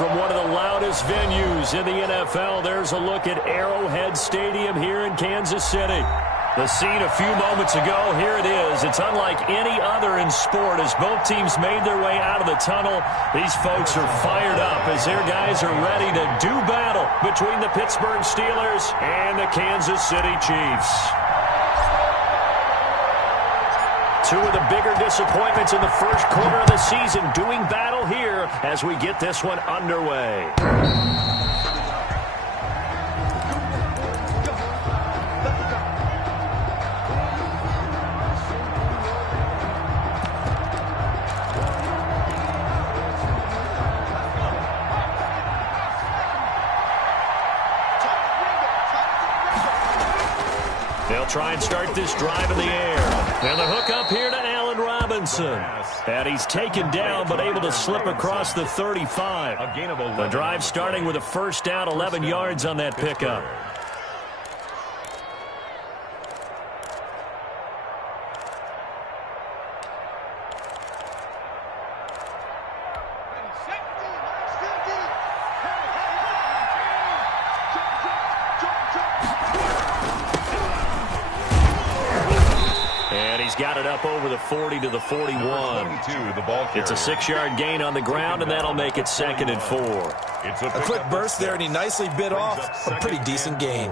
from one of the loudest venues in the NFL. There's a look at Arrowhead Stadium here in Kansas City. The scene a few moments ago, here it is. It's unlike any other in sport as both teams made their way out of the tunnel. These folks are fired up as their guys are ready to do battle between the Pittsburgh Steelers and the Kansas City Chiefs. Two of the bigger disappointments in the first quarter of the season doing battle here as we get this one underway. They'll try and start this drive in the air. And the hook up here to Allen Robinson. And he's taken down but able to slip across the 35. The drive starting with a first down, 11 yards on that pickup. Got it up over the 40 to the 41. It's a 6-yard gain on the ground, and that'll make it 2nd and 4. A quick burst there, and he nicely bit off a pretty decent gain.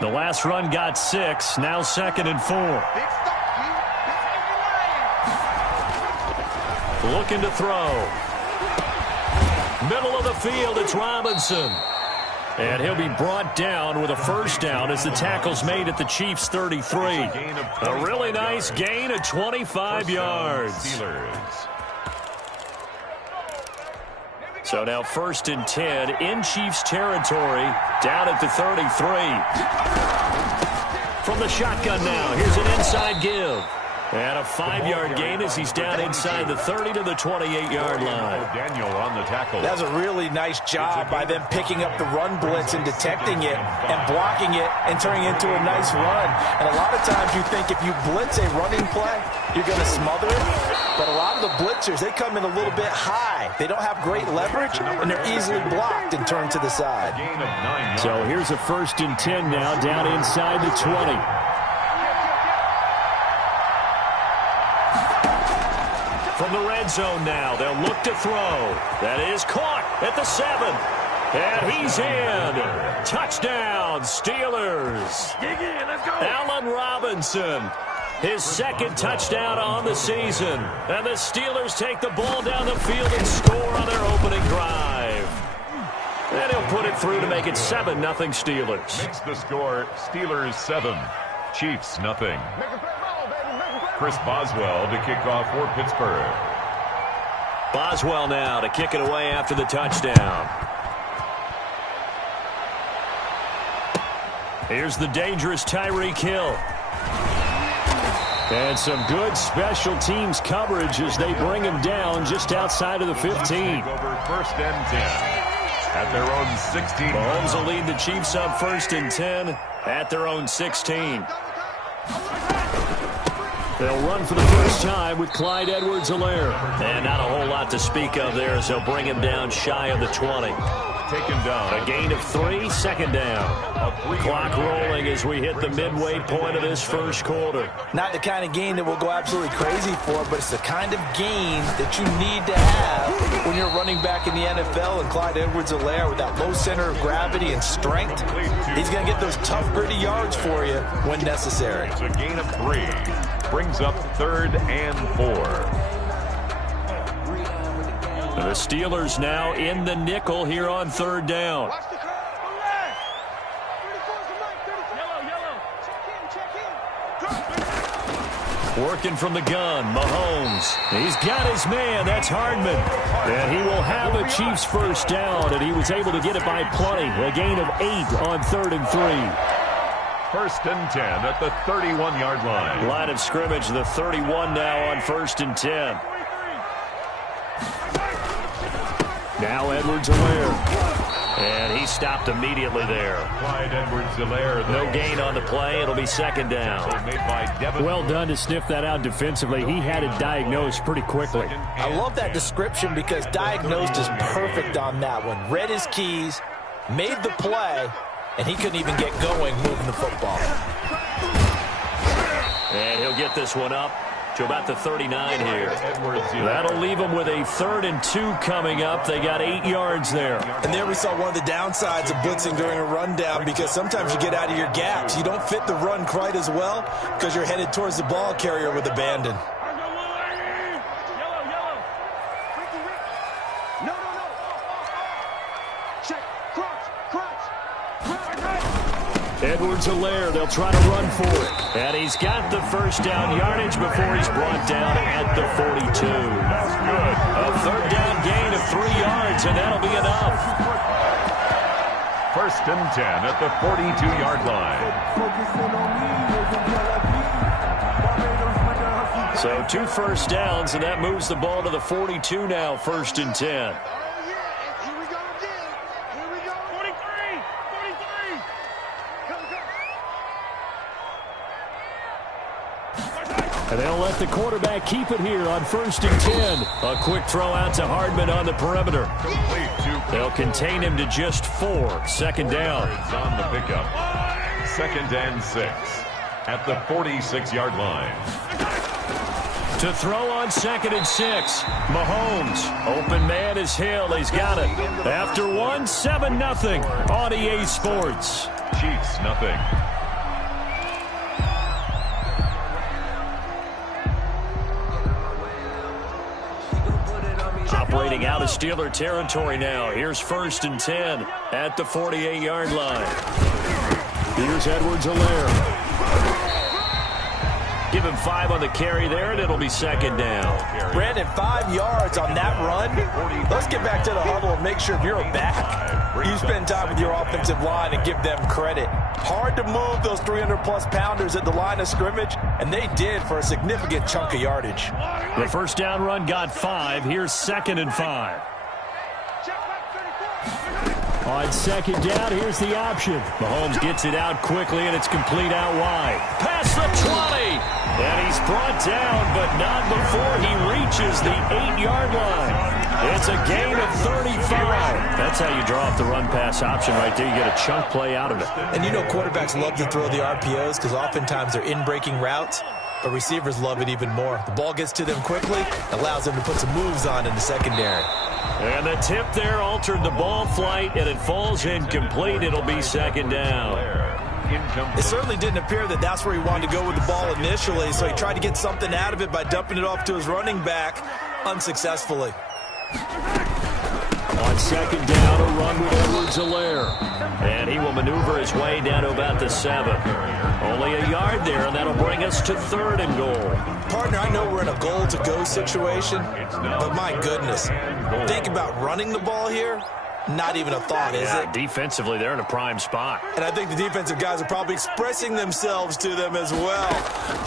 The last run got 6, now 2nd and 4. Looking to throw. Middle of the field, it's Robinson. And he'll be brought down with a first down as the tackle's made at the Chiefs' 33. A really nice gain of 25 yards. So now 1st and 10 in Chiefs territory, down at the 33. From the shotgun now, here's an inside give. And a 5-yard gain as he's down inside the 30 to the 28-yard line. Daniel on the tackle. That's a really nice job by them picking up the run blitz and detecting it and blocking it and turning it into a nice run. And a lot of times you think if you blitz a running play, you're going to smother it. But a lot of the blitzers, they come in a little bit high. They don't have great leverage, and they're easily blocked and turned to the side. So here's a 1st and 10 now, down inside the 20. From the red zone now, they'll look to throw. That is caught at the 7. And he's in. Touchdown, Steelers. Allen Robinson, his 2nd touchdown on the season. And the Steelers take the ball down the field and score on their opening drive. And he'll put it through to make it 7-0 Steelers. Makes the score Steelers 7, Chiefs nothing. Chris Boswell to kick off for Pittsburgh. Boswell now to kick it away after the touchdown. Here's the dangerous Tyreek Hill. And some good special teams coverage as they bring him down just outside of the 15. Over 1st and 10 at their own 16. Mahomes will lead the Chiefs up 1st and 10 at their own 16. They'll run for the first time with Clyde Edwards-Helaire. And not a whole lot to speak of there as they'll bring him down shy of the 20. Taken down. A gain of 3, 2nd down. Clock rolling as we hit the midway point of this first quarter. Not the kind of gain that we'll go absolutely crazy for, but it's the kind of gain that you need to have when you're running back in the NFL. And Clyde Edwards-Helaire, with that low center of gravity and strength, he's going to get those tough, gritty yards for you when necessary. It's a gain of 3. Brings up 3rd and 4. The Steelers now in the nickel here on 3rd down. Working from the gun, Mahomes. He's got his man, that's Hardman. And he will have a Chiefs first down, and he was able to get it by plenty. A gain of 8 on 3rd and 3. 1st and 10 at the 31-yard line. Line of scrimmage, the 31 now on 1st and 10. Now Edwards-Helaire. And he stopped immediately there. No gain on the play. It'll be second down. Well done to sniff that out defensively. He had it diagnosed pretty quickly. I love that description because diagnosed is perfect on that one. Read his keys, made the play, and he couldn't even get going moving the football. And he'll get this one up to about the 39 here. That'll leave them with a 3rd and 2 coming up. They got 8 yards there. And there we saw one of the downsides of blitzing during a rundown, because sometimes you get out of your gaps. You don't fit the run quite as well because you're headed towards the ball carrier with abandon. Edwards-Helaire, they'll try to run for it. And he's got the first down yardage before he's brought down at the 42. That's good. A 3rd down gain of 3 yards, and that'll be enough. 1st and 10 at the 42-yard line. So 2 first downs, and that moves the ball to the 42 now, 1st and 10. And they'll let the quarterback keep it here on 1st and 10. A quick throw out to Hardman on the perimeter. They'll contain him to just 4. 2nd down. On the pickup. 2nd and 6 at the 46-yard line. To throw on 2nd and 6. Mahomes. Open man is Hill. He's got it. After 1, 7-0 on EA Sports. Chiefs, nothing. Operating out of Steeler territory now. Here's 1st and 10 at the 48-yard line. Here's Edwards-Helaire. Give him 5 on the carry there, and it'll be 2nd down. Brandon, 5 yards on that run. Let's get back to the huddle and make sure if you're a back, you spend time with your offensive line and give them credit. Hard to move those 300-plus pounders at the line of scrimmage, and they did for a significant chunk of yardage. The 1st down run got 5. Here's 2nd and 5. On 2nd down, here's the option. Mahomes gets it out quickly, and it's complete out wide. Past the 20. And he's brought down, but not before he reaches the 8-yard line. It's a gain of 35. That's how you draw up the run-pass option right there. You get a chunk play out of it. And you know quarterbacks love to throw the RPOs because oftentimes they're in-breaking routes, but receivers love it even more. The ball gets to them quickly, allows them to put some moves on in the secondary. And the tip there altered the ball flight, and it falls incomplete. It'll be 2nd down. It certainly didn't appear that that's where he wanted to go with the ball initially, so he tried to get something out of it by dumping it off to his running back unsuccessfully. On 2nd down, a run with Edwards-Helaire. And he will maneuver his way down to about the 7. Only a yard there, and that'll bring us to 3rd and goal. Partner, I know we're in a goal-to-go situation, but my goodness, think about running the ball here. Not even a thought, is it? Defensively, they're in a prime spot. And I think the defensive guys are probably expressing themselves to them as well.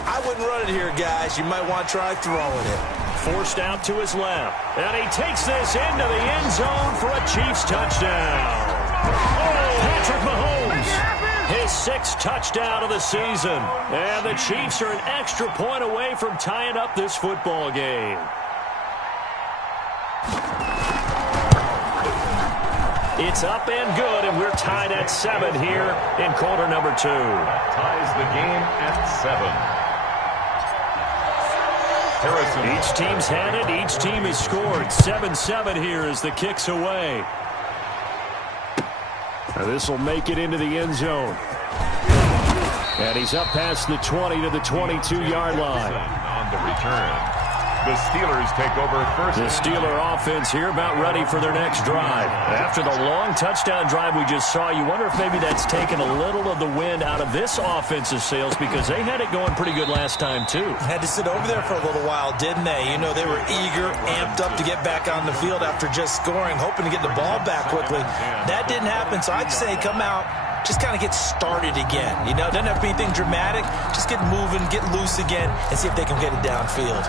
I wouldn't run it here, guys. You might want to try throwing it. Forced out to his left. And he takes this into the end zone for a Chiefs touchdown. Patrick Mahomes, his 6th touchdown of the season. And the Chiefs are an extra point away from tying up this football game. It's up and good, and we're tied at 7 here in quarter number 2. Ties the game at 7. Each team's had it. Each team has scored. 7-7 here as the kick's away. This will make it into the end zone. And he's up past the 20 to the 22-yard line. On the return. The Steelers take over first. The Steeler offense here about ready for their next drive. After the long touchdown drive we just saw, you wonder if maybe that's taken a little of the wind out of this offensive sails because they had it going pretty good last time too. Had to sit over there for a little while, didn't they? You know, they were eager, amped up to get back on the field after just scoring, hoping to get the ball back quickly. That didn't happen, so I'd say come out, just kind of get started again. You know, doesn't have to be anything dramatic. Just get moving, get loose again, and see if they can get it downfield.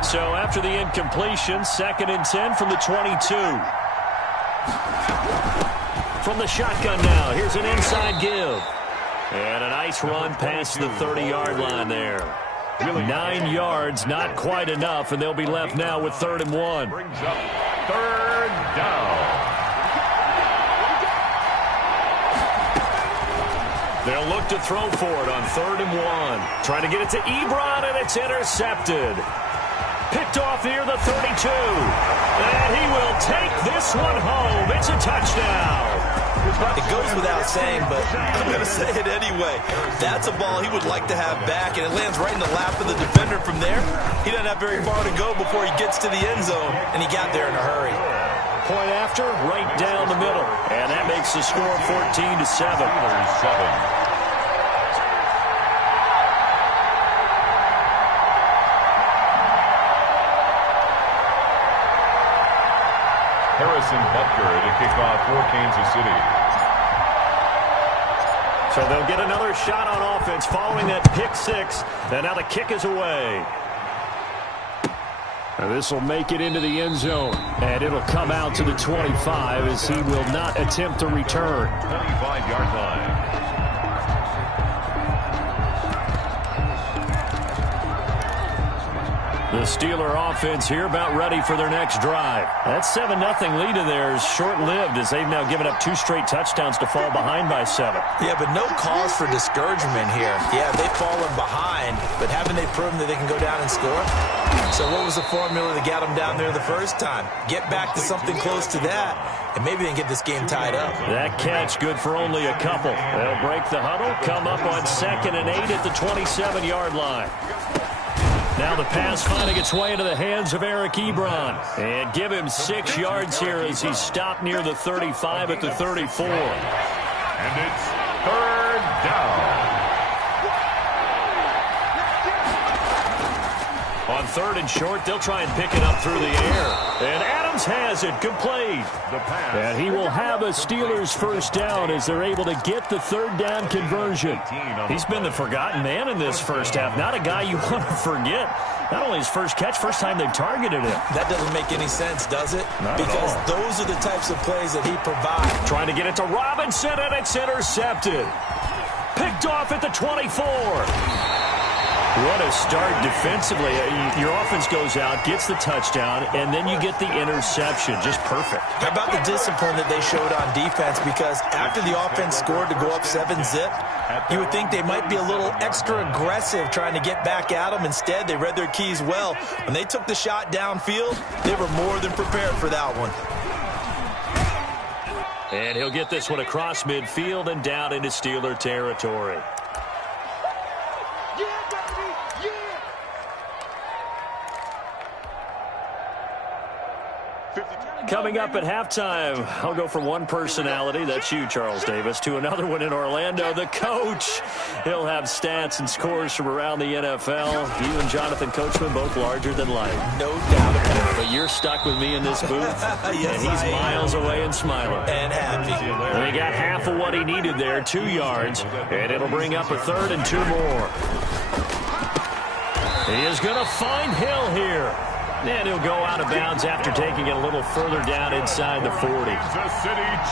So after the incompletion, 2nd and 10 from the 22. From the shotgun now, here's an inside give. And a nice run past the 30-yard line there. 9 yards, not quite enough, and they'll be left now with 3rd and 1. Brings up 3rd down. They'll look to throw for it on 3rd and 1. Trying to get it to Ebron, and it's intercepted. Picked off near the 32. And he will take this one home. It's a touchdown. It goes without saying, but I'm going to say it anyway. That's a ball he would like to have back, and it lands right in the lap of the defender from there. He doesn't have very far to go before he gets to the end zone, and he got there in a hurry. Point after, right down the middle. And that makes the score 14-7. Harrison Butker to kick off for Kansas City. So they'll get another shot on offense following that pick 6. And now the kick is away. This will make it into the end zone. And it'll come out to the 25 as he will not attempt to return. 25-yard line. The Steeler offense here about ready for their next drive. That 7-0 lead of theirs short-lived as they've now given up 2 straight touchdowns to fall behind by 7. Yeah, but no cause for discouragement here. Yeah, they've fallen behind, but haven't they proven that they can go down and score? So what was the formula that got them down there the first time? Get back to something close to that, and maybe they can get this game tied up. That catch good for only a couple. They'll break the huddle, come up on 2nd and 8 at the 27-yard line. Now the pass finding its way into the hands of Eric Ebron. And give him 6 yards here as he's stopped near the 35 at the 34. And it's 3rd down. On 3rd and short, they'll try and pick it up through the air. And Adams has it complete. And he will have a Steelers first down as they're able to get the 3rd down conversion. He's been the forgotten man in this first half. Not a guy you want to forget. Not only his first catch, first time they've targeted him. That doesn't make any sense, does it? Not because at all. Those are the types of plays that he provides. Trying to get it to Robinson, and it's intercepted. Picked off at the 24. What a start defensively. Your offense goes out, gets the touchdown, and then you get the interception. Just perfect. How about the discipline that they showed on defense? Because after the offense scored to go up 7-zip, you would think they might be a little extra aggressive trying to get back at them. Instead, they read their keys well. When they took the shot downfield, they were more than prepared for that one. And he'll get this one across midfield and down into Steeler territory. Coming up at halftime, I'll go from one personality, that's you, Charles Davis, to another one in Orlando, the coach. He'll have stats and scores from around the NFL. You and Jonathan Coachman, both larger than life. No doubt about it. But you're stuck with me in this booth, yes, and he's miles away and smiling. And happy. And he got half of what he needed there, 2 yards, and it'll bring up a 3rd and 2 more. He is going to find Hill here. And he'll go out of bounds after taking it a little further down inside the 40.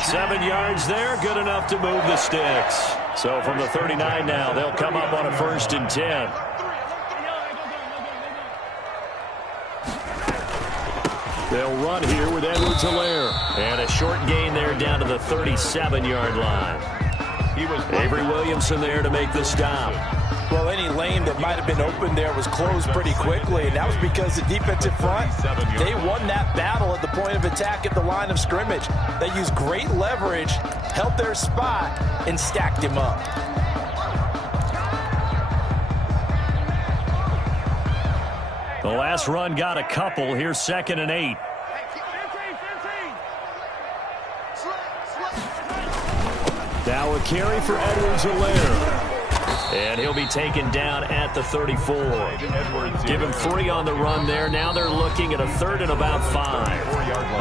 7 yards there, good enough to move the sticks. So from the 39 now, they'll come up on a 1st and 10. They'll run here with Edwards-Helaire. And a short gain there down to the 37-yard line. Avery Williamson there to make the stop. Well, any lane that might have been open there was closed pretty quickly, and that was because the defensive front, they won that battle at the point of attack at the line of scrimmage. They used great leverage, held their spot, and stacked him up. The last run got a couple. Here's 2nd and 8. Now a carry for Edwards-Helaire. And he'll be taken down at the 34. Give him 3 on the run there. Now they're looking at a 3rd and about 5.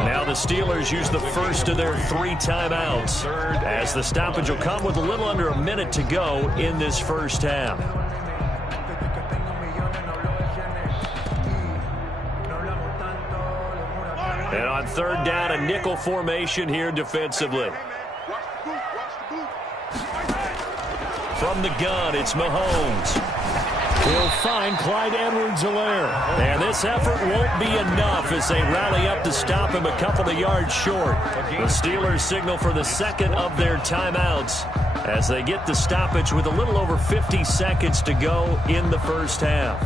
Now the Steelers use the first of their 3 timeouts, as the stoppage will come with a little under a minute to go in this first half. And on 3rd down, a nickel formation here defensively. From the gun, it's Mahomes. He'll find Clyde Edwards-Helaire. And this effort won't be enough as they rally up to stop him a couple of yards short. The Steelers signal for the second of their timeouts as they get the stoppage with a little over 50 seconds to go in the first half.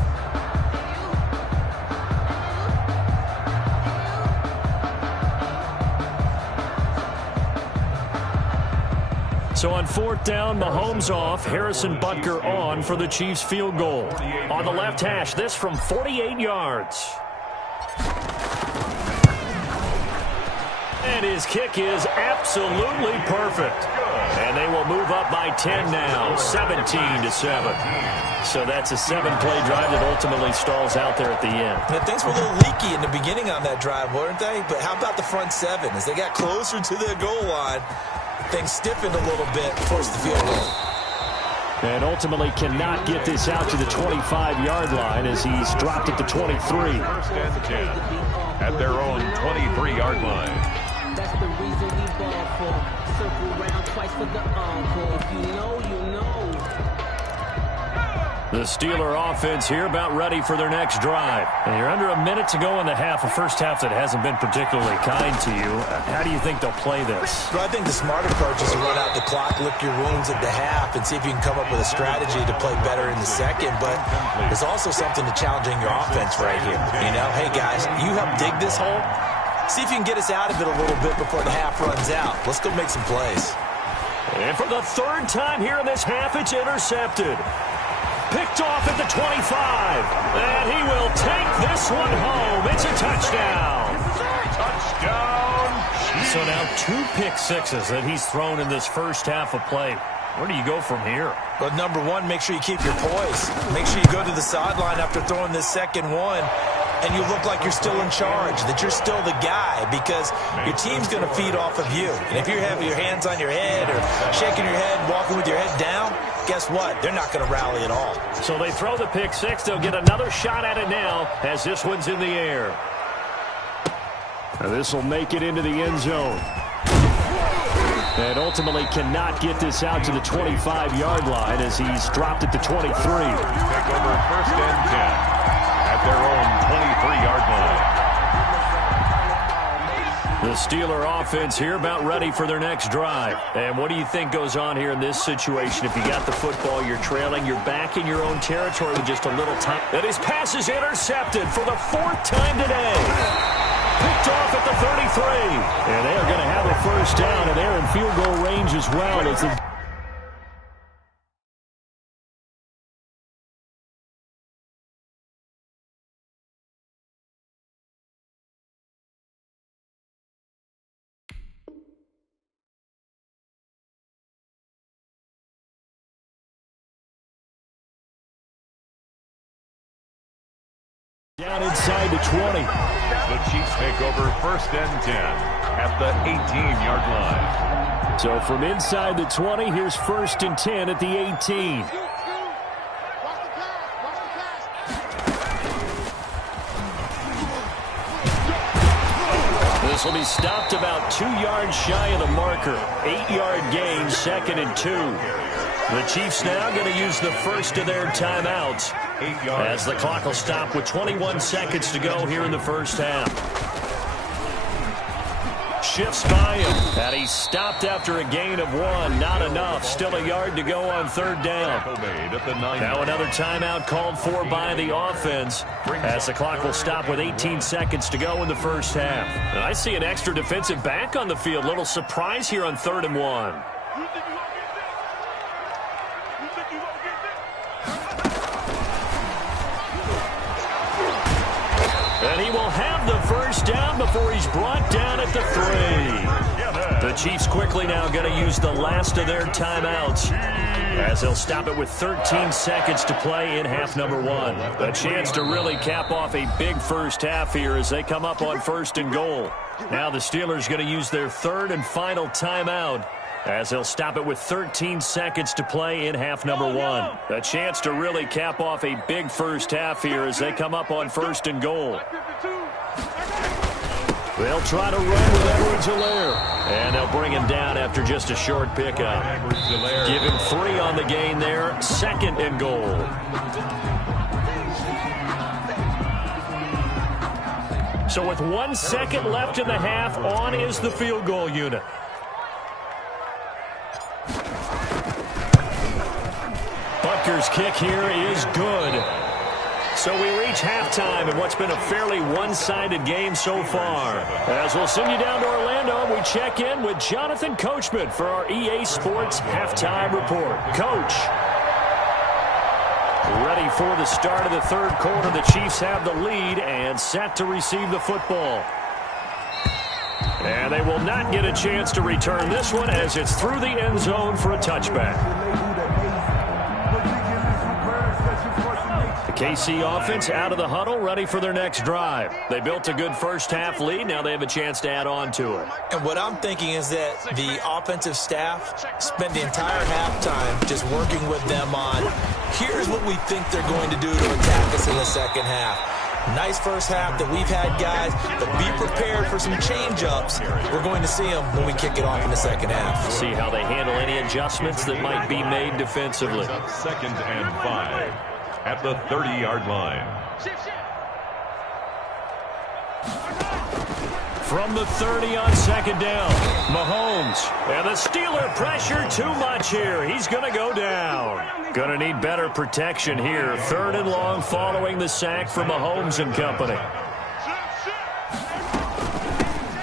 So on fourth down, Mahomes off, Harrison Butker on for the Chiefs field goal. On the left hash, this from 48 yards. And his kick is absolutely perfect. And they will move up by 10 now, 17-7. So that's a 7-play drive that ultimately stalls out there at the end. And things were a little leaky in the beginning on that drive, weren't they? But how about the front seven? As they got closer to their goal line, things stiffened a little bit, forced the field goal. And ultimately cannot get this out to the 25-yard line as he's dropped it to 23. First and 10 at their own 23-yard line. That's the reason we ball for. Circle round twice for the encore. If you know, you know. The Steeler offense here about ready for their next drive. And you're under a minute to go in the half, a first half that hasn't been particularly kind to you. How do you think they'll play this? Well, I think the smart approach is to run out the clock, lick your wounds at the half, and see if you can come up with a strategy to play better in the second. But there's also something to challenging your offense right here. You know, hey, guys, you help dig this hole. See if you can get us out of it a little bit before the half runs out. Let's go make some plays. And for the third time here in this half, it's intercepted. Picked off at the 25. And he will take this one home. It's a touchdown. Touchdown. So now 2 pick sixes that he's thrown in this first half of play. Where do you go from here? But number one, make sure you keep your poise. Make sure you go to the sideline after throwing this second one, and you look like you're still in charge, that you're still the guy, because your team's going to feed off of you. And if you have your hands on your head or shaking your head, walking with your head down, guess what? They're not going to rally at all. So they throw the pick six. They'll get another shot at it now as this one's in the air. This will make it into the end zone. And ultimately cannot get this out to the 25-yard line as he's dropped it to 23. Take over first and 10 at their own 23-yard line. The Steeler offense here about ready for their next drive. And what do you think goes on here in this situation? If you got the football, you're trailing, you're back in your own territory with just a little time. And his pass is intercepted for the 4th time today. Picked off at the 33. And they are going to have a first down, and they're in field goal range as well. Down inside the 20. The Chiefs take over first and 10 at the 18-yard line. So from inside the 20, here's first and 10 at the 18. This will be stopped about 2 yards shy of the marker. 8-yard gain, 2nd and 2. The Chiefs now going to use the first of their timeouts as the clock will stop with 21 seconds to go here in the first half. Shifts by him, and he's stopped after a gain of 1. Not enough. Still a yard to go on 3rd down. Now another timeout called for by the offense as the clock will stop with 18 seconds to go in the first half. And I see an extra defensive back on the field. Little surprise here on 3rd and 1. And he will have the first down before he's brought down at the 3. The Chiefs quickly now going to use the last of their timeouts as they'll stop it with 13 seconds to play in half number 1. A chance to really cap off a big first half here as they come up on 1st and goal. Now the Steelers going to use their 3rd and final timeout as they'll stop it with 13 seconds to play in half number 1. A chance to really cap off a big first half here as they come up on 1st and goal. They'll try to run with Edwards-Helaire. And they'll bring him down after just a short pickup. Give him 3 on the gain there. 2nd and goal. So with 1 second left in the half, on is the field goal unit. Butker's kick here is good. So we reach halftime in what's been a fairly one-sided game so far. As we'll send you down to Orlando, we check in with Jonathan Coachman for our EA Sports Halftime Report. Coach. Ready for the start of the 3rd quarter. The Chiefs have the lead and set to receive the football. And they will not get a chance to return this one as it's through the end zone for a touchback. The KC offense out of the huddle, ready for their next drive. They built a good first-half lead. Now they have a chance to add on to it. And what I'm thinking is that the offensive staff spent the entire halftime just working with them on, here's what we think they're going to do to attack us in the second half. Nice first half that we've had, guys, but be prepared for some change-ups. We're going to see them when we kick it off in the second half. See how they handle any adjustments that might be made defensively. 2nd and 5 at the 30-yard line. From the 30 on 2nd down, Mahomes. And the Steeler pressure too much here. He's going to go down. Going to need better protection here. 3rd and long following the sack from Mahomes and company.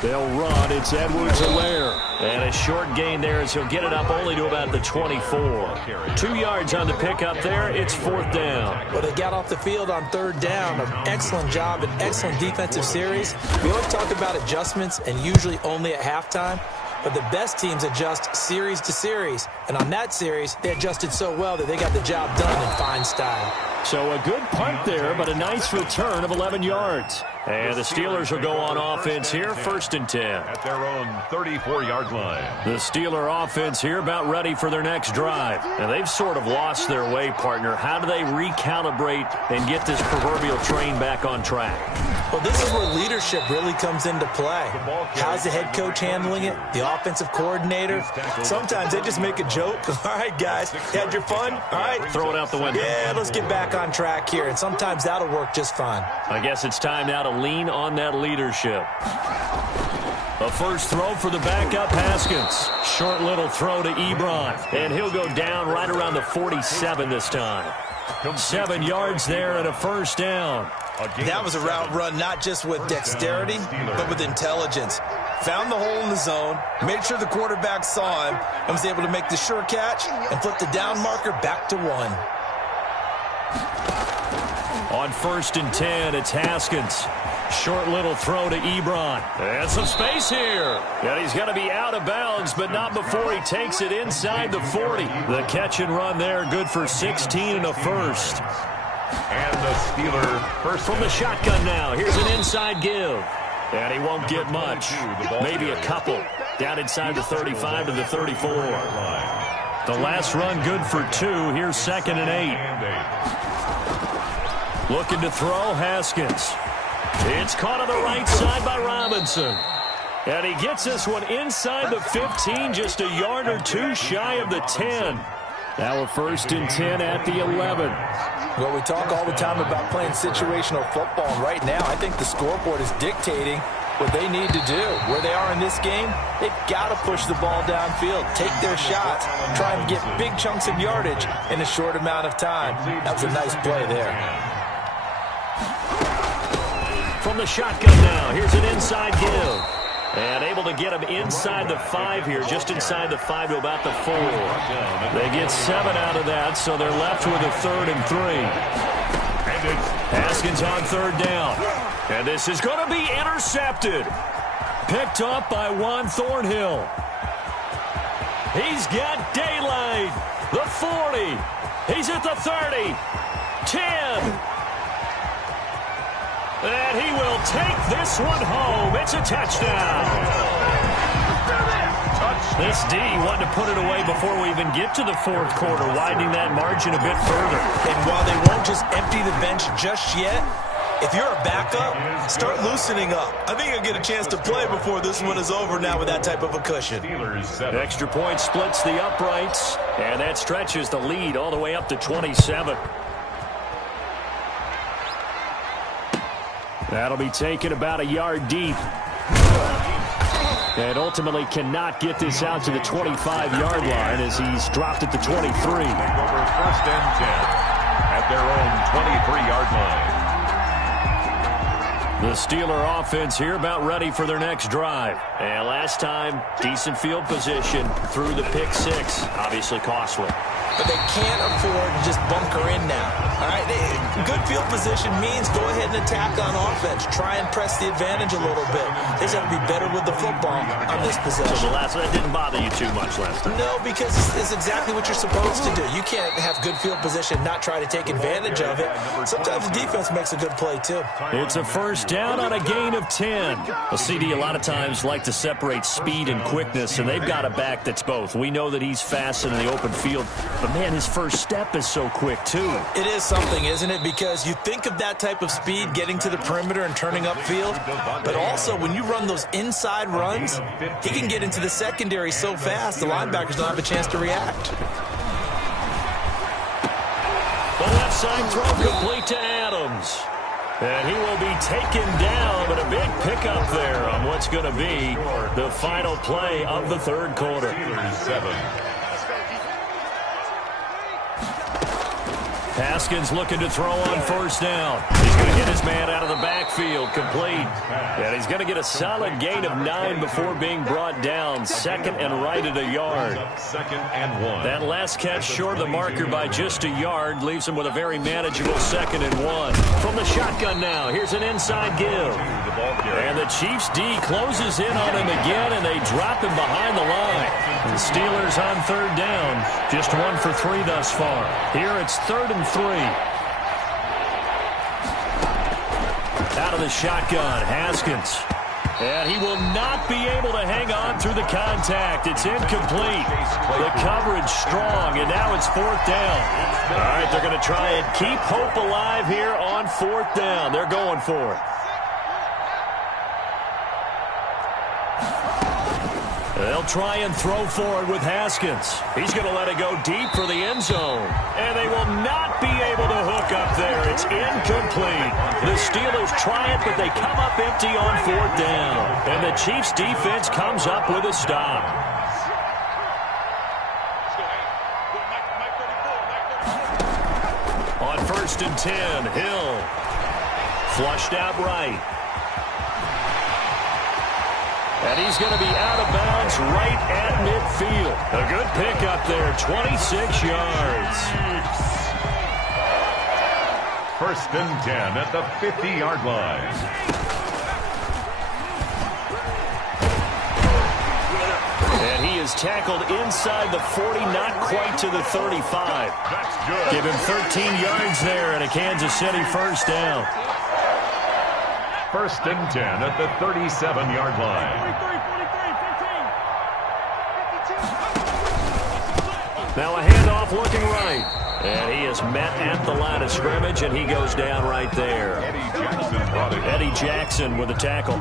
They'll run. It's Edwards-Helaire. And a short gain there as he'll get it up only to about the 24. 2 yards on the pickup there. It's 4th down. Well, they got off the field on 3rd down. An excellent job, an excellent defensive series. We always talk about adjustments and usually only at halftime. But the best teams adjust series to series. And on that series, they adjusted so well that they got the job done in fine style. So a good punt there, but a nice return of 11 yards. And the Steelers will go on offense here, 1st and 10. At their own 34-yard line. The Steeler offense here about ready for their next drive. And they've sort of lost their way, partner. How do they recalibrate and get this proverbial train back on track? Well, this is where leadership really comes into play. How's the head coach handling it? The offensive coordinator? Sometimes they just make a joke. All right, guys, you had your fun? All right. Throw it out the window. Yeah, let's get back on track here. And sometimes that'll work just fine. I guess it's time now to lean on that leadership. A first throw for the backup, Haskins. Short little throw to Ebron. And he'll go down right around the 47 this time. 7 yards there and a 1st down. That was a route run not just with dexterity, but with intelligence. Found the hole in the zone, made sure the quarterback saw him, and was able to make the sure catch and flip the down marker back to 1. On 1st and 10, it's Haskins. Short little throw to Ebron. And some space here. And he's going to be out of bounds, but not before he takes it inside the 40. The catch and run there, good for 16 and a 1st. And the Steeler first from the shotgun now. Here's an inside give. And he won't get much. Maybe a couple. Down inside the 35 to the 34. The last run good for 2. Here's 2nd and 8. Looking to throw, Haskins. It's caught on the right side by Robinson. And he gets this one inside the 15, just a yard or 2 shy of the 10. Now a 1st and 10 at the 11. Well, we talk all the time about playing situational football, and right now I think the scoreboard is dictating what they need to do. Where they are in this game, they've got to push the ball downfield, take their shots, try and get big chunks of yardage in a short amount of time. That was a nice play there. From the shotgun now, here's an inside give. And able to get him inside the 5 here, just inside the 5 to about the 4. They get 7 out of that, so they're left with a 3rd and 3. Haskins on 3rd down. And this is going to be intercepted. Picked up by Juan Thornhill. He's got daylight. The 40. He's at the 30. 10. And he will take this one home. It's a touchdown. This D wanted to put it away before we even get to the 4th quarter, widening that margin a bit further. And while they won't just empty the bench just yet, If you're a backup, start loosening up. I think you'll get a chance to play before this one is over now with that type of a cushion. Extra point splits the uprights, and that stretches the lead all the way up to 27. That'll be taken about a yard deep. And ultimately cannot get this out to the 25-yard line as he's dropped at the 23. Over 1st and 10 at their own 23-yard line. The Steeler offense here about ready for their next drive. And last time, decent field position through the pick six. Obviously costly. But they can't afford to just bunker in now. All right, good field position means go ahead and attack on offense. Try and press the advantage a little bit. They just have to be better with the football on this possession. So that didn't bother you too much last time? No, because it's exactly what you're supposed to do. You can't have good field position, not try to take advantage of it. Sometimes the defense makes a good play, too. It's a first down on a gain of 10. A CD a lot of times like to separate speed and quickness, and they've got a back that's both. We know that he's fast in the open field, but man, his first step is so quick, too. It is something, isn't it? Because you think of that type of speed getting to the perimeter and turning upfield, but also when you run those inside runs, he can get into the secondary so fast the linebackers don't have a chance to react. The left side throw complete to Adams. And he will be taken down, but a big pickup there on what's going to be the final play of the third quarter. 7. Haskins looking to throw on first down. He's going to get his man out of the backfield, complete. And he's going to get a solid gain of 9 before being brought down. Second and right at a yard. 2nd and 1. That last catch short of the marker by just a yard leaves him with a very manageable 2nd and 1. From the shotgun now, here's an inside give. And the Chiefs D closes in on him again, and they drop him behind the line. The Steelers on third down, just 1 for 3 thus far. Here it's 3rd and 3. Out of the shotgun, Haskins. And he will not be able to hang on through the contact. It's incomplete. The coverage strong, and now it's 4th down. All right, they're going to try and keep hope alive here on 4th down. They're going for it. They'll try and throw forward with Haskins. He's going to let it go deep for the end zone. And they will not be able to hook up there. It's incomplete. The Steelers try it, but they come up empty on 4th down. And the Chiefs defense comes up with a stop. On 1st and 10, Hill. Flushed out right. And he's going to be out of bounds right at midfield. A good pickup there, 26 yards. 1st and 10 at the 50-yard line. And he is tackled inside the 40, not quite to the 35. That's good. Give him 13 yards there and a Kansas City first down. 1st and 10 at the 37-yard line. Now a handoff looking right. And he is met at the line of scrimmage, and he goes down right there. Eddie Jackson with a tackle.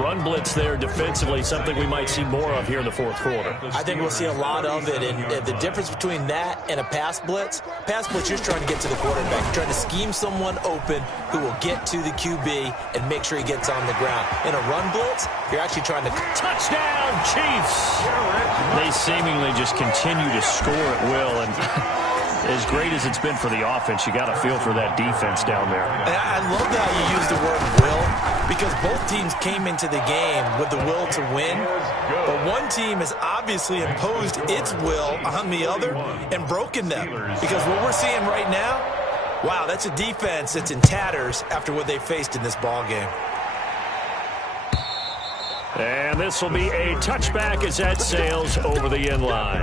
Run blitz there defensively, something we might see more of here in the 4th quarter. I think we'll see a lot of it, and the difference between that and a pass blitz, you're just trying to get to the quarterback. You're trying to scheme someone open who will get to the QB and make sure he gets on the ground. In a run blitz, you're actually trying to... Touchdown, Chiefs! They seemingly just continue to score at will, and... as great as it's been for the offense, you got to feel for that defense down there. I love how you use the word will, because both teams came into the game with the will to win, but one team has obviously imposed its will on the other and broken them. Because what we're seeing right now, wow, that's a defense that's in tatters after what they faced in this ball game. And this will be a touchback as that sails over the end line.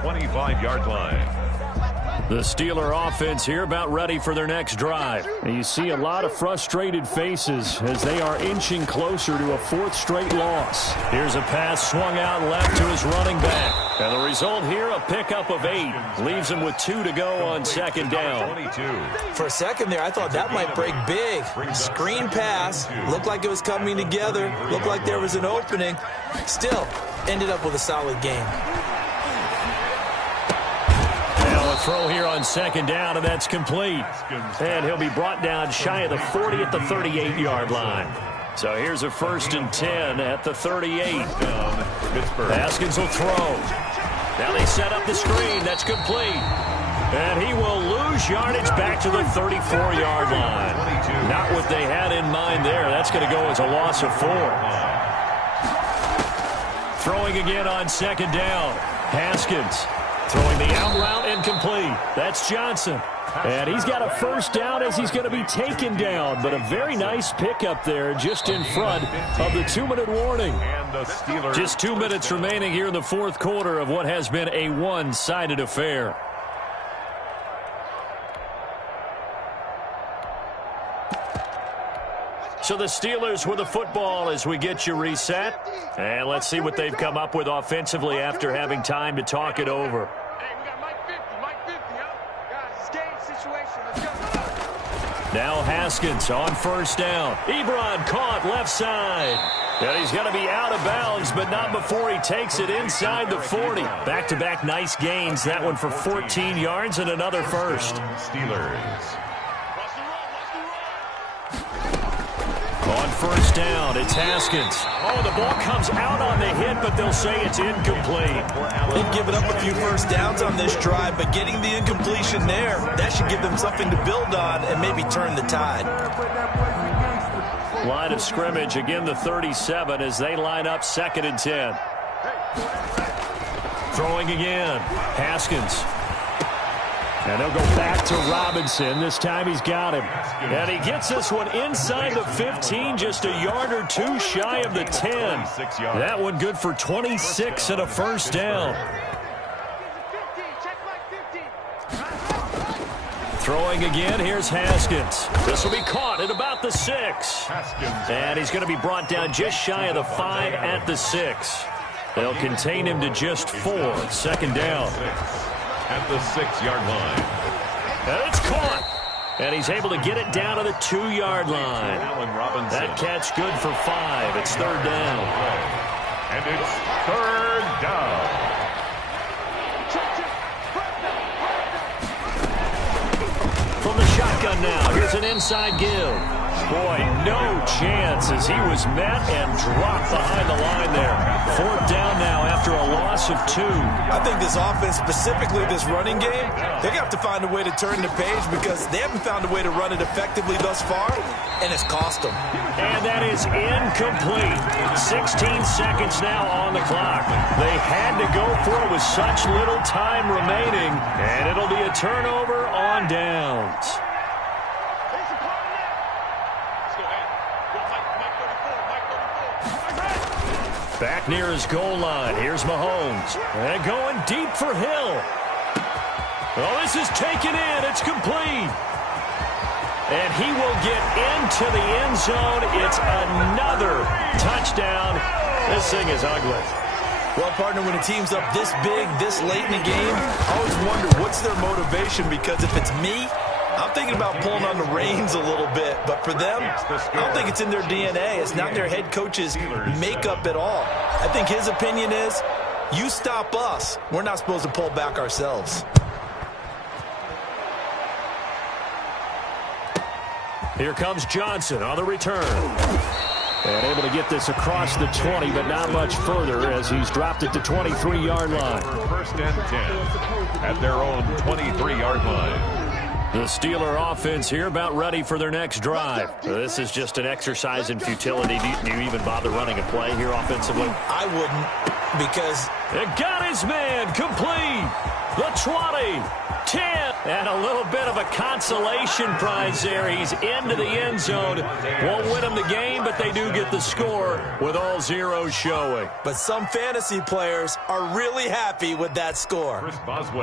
25-yard line. The Steeler offense here about ready for their next drive. And you see a lot of frustrated faces as they are inching closer to a 4th straight loss. Here's a pass swung out left to his running back. And the result here, a pickup of 8. Leaves him with 2 to go on second down. 22. For a second there, I thought that might break big. Screen pass. Looked like it was coming together. Looked like there was an opening. Still, ended up with a solid game. Now a throw here on second down, and that's complete. And he'll be brought down shy of the 40 at the 38-yard line. So here's a 1st and 10 at the 38. Haskins will throw. Now they set up the screen. That's complete. And he will lose yardage back to the 34-yard line. Not what they had in mind there. That's going to go as a loss of 4. Throwing again on second down. Haskins throwing the out route, incomplete. That's Johnson. And he's got a 1st down as he's going to be taken down. But a very nice pickup there just in front of the 2-minute warning. Just 2 minutes remaining here in the 4th quarter of what has been a one-sided affair. So the Steelers with the football as we get you reset. And let's see what they've come up with offensively after having time to talk it over. Now Haskins on 1st down. Ebron caught left side. And he's going to be out of bounds, but not before he takes it inside the 40. Back-to-back nice gains. That one for 14 yards and another 1st. Steelers. On 1st down, it's Haskins. Oh, the ball comes out on the hit, but they'll say it's incomplete. They've given up a few 1st downs on this drive, but getting the incompletion there, that should give them something to build on and maybe turn the tide. Line of scrimmage, again the 37 as they line up 2nd and 10. Throwing again, Haskins. And they'll go back to Robinson. This time he's got him. And he gets this one inside the 15, just a yard or 2 shy of the 10. That one good for 26 and a 1st down. Throwing again, here's Haskins. This will be caught at about the 6. And he's going to be brought down just shy of the 5 at the 6. They'll contain him to just 4. 2nd down. At the 6-yard line. And it's caught. And he's able to get it down to the 2-yard line. That catch good for 5. It's 3rd down. And it's 3rd down. From the shotgun now, here's an inside give. Boy, no chance as he was met and dropped behind the line there. 4th down now after a loss of 2. I think this offense, specifically this running game, they're going to have to find a way to turn the page because they haven't found a way to run it effectively thus far, and it's cost them. And that is incomplete. 16 seconds now on the clock. They had to go for it with such little time remaining, and it'll be a turnover on downs. Back near his goal line. Here's Mahomes. And going deep for Hill. Oh, this is taken in. It's complete. And he will get into the end zone. It's another touchdown. This thing is ugly. Well, partner, when a team's up this big, this late in the game, I always wonder what's their motivation, because if it's me, I'm thinking about pulling on the reins a little bit. But for them, I don't think it's in their DNA. It's not their head coach's makeup at all. I think his opinion is, you stop us, we're not supposed to pull back ourselves. Here comes Johnson on the return. And able to get this across the 20, but not much further as he's dropped it to 23-yard line. 1st and 10 at their own 23-yard line. The Steeler offense here about ready for their next drive. This is just an exercise in futility. Do you even bother running a play here offensively? I wouldn't, because it got his man complete. The 20. 10. And a little bit of a consolation prize there. He's into the end zone. Won't win them the game, but they do get the score with all zeros showing. But some fantasy players are really happy with that score.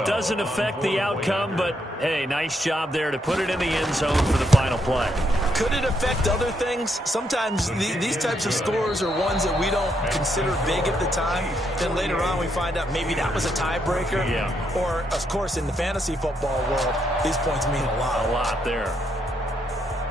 Doesn't affect the outcome, but, hey, nice job there to put it in the end zone for the final play. Could it affect other things? Sometimes these types of scores are ones that we don't consider big at the time. Then later on we find out maybe that was a tiebreaker. Yeah. Or, of course, in the fantasy football world, these points mean a lot. A lot there.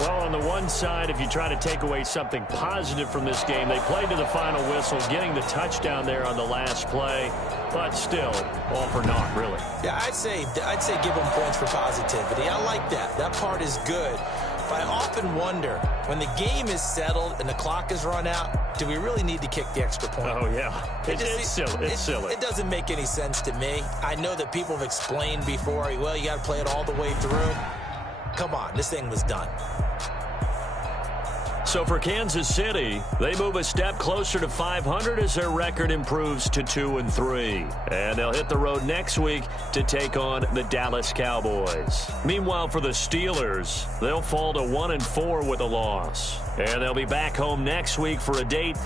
Well, on the one side, if you try to take away something positive from this game, they played to the final whistle, getting the touchdown there on the last play. But still, all for naught, really. Yeah, I'd say give them points for positivity. I like that. That part is good. But I often wonder, when the game is settled and the clock is run out, do we really need to kick the extra point? Oh, yeah. It's silly. It's silly. It doesn't make any sense to me. I know that people have explained before, well, you got to play it all the way through. Come on, this thing was done. So for Kansas City, they move a step closer to 500 as their record improves to 2-3. And they'll hit the road next week to take on the Dallas Cowboys. Meanwhile, for the Steelers, they'll fall to 1-4 with a loss. And they'll be back home next week for a date